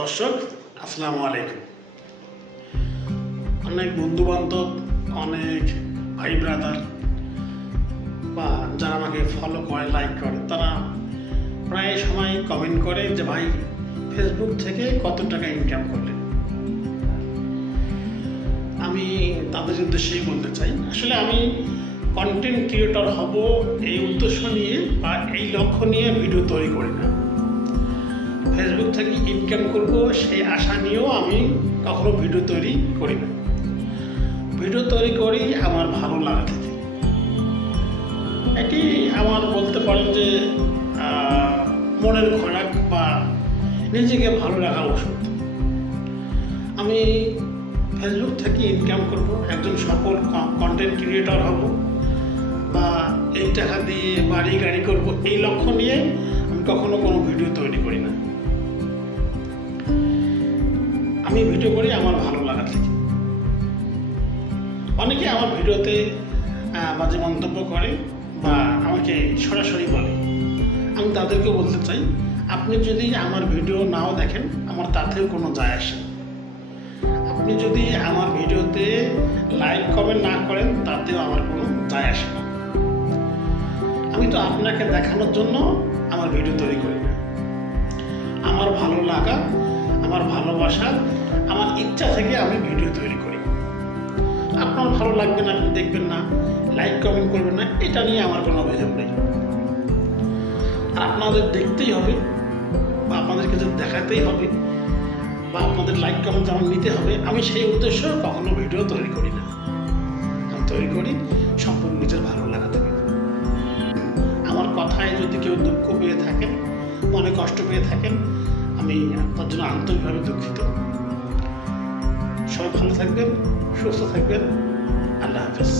দর্শক আসসালামু আলাইকুম। অনেক বন্ধু বান্ধব, অনেক ভাই ব্রাদার বা যারা আমাকে ফলো করে, লাইক করে, তারা প্রায় সময় কমেন্ট করে যে ভাই ফেসবুক থেকে কত টাকা ইনকাম করলেন। আমি তাদের উদ্দেশ্যেই বলতে চাই, আসলে আমি কন্টেন্ট ক্রিয়েটর হব এই উদ্দেশ্য নিয়ে বা এই লক্ষ্য নিয়ে ভিডিও তৈরি করি না। ফেসবুক থেকে ইনকাম করব সেই আশা নিয়েও আমি কখনো ভিডিও তৈরি করি না। ভিডিও তৈরি করি আমার ভালো লাগা থেকে। এটি আমার বলতে পারেন যে মনের খোরাক বা নিজেকে ভালো রাখার ওষুধ। আমি ফেসবুক থেকে ইনকাম করব, একজন সফল কন্টেন্ট ক্রিয়েটর হব বা এই টাকা দিয়ে বাড়ি গাড়ি করব, এই লক্ষ্য নিয়ে আমি কখনো কোনো ভিডিও তৈরি করি না। আমি ভিডিও করি আমার ভালো লাগা থেকে। অনেকে আমার ভিডিওতে বাজে মন্তব্য করে বা আমাকে সরাসরি বলে। আমি তাদেরকে বলতে চাই, আপনি যদি আমার ভিডিও নাও দেখেন আমার তাতেও কোনো যায় আসে না। আপনি যদি আমার ভিডিওতে লাইক কমেন্ট না করেন তাতেও আমার কোনো যায় আসে না। আমি তো আপনাকে দেখানোর জন্য আমার ভিডিও তৈরি করি না। আমার ভালো লাগা, আমার ভালোবাসা, আমার ইচ্ছা থেকে আমি ভিডিও তৈরি করি। আপনার ভালো লাগবে না, আপনি দেখবেন না, লাইক কমেন্ট করবেন না, এটা নিয়ে আমার কোনো অভিযোগ নেই। আর আপনাদের দেখতেই হবে বা আপনাদেরকে যদি দেখাতেই হবে বা আপনাদের লাইক কমেন্ট আমার নিতে হবে, আমি সেই উদ্দেশ্য কখনো ভিডিও তৈরি করি না। আমি তৈরি করি সম্পূর্ণ নিজের ভালো লাগা থেকে। আমার কথায় যদি কেউ দুঃখ পেয়ে থাকেন, মনে কষ্ট পেয়ে থাকেন, আমি তার জন্য আন্তরিকভাবে দুঃখিত। সবাই ভালো থাকবেন, সুস্থ থাকবেন। আল্লাহ হাফেজ।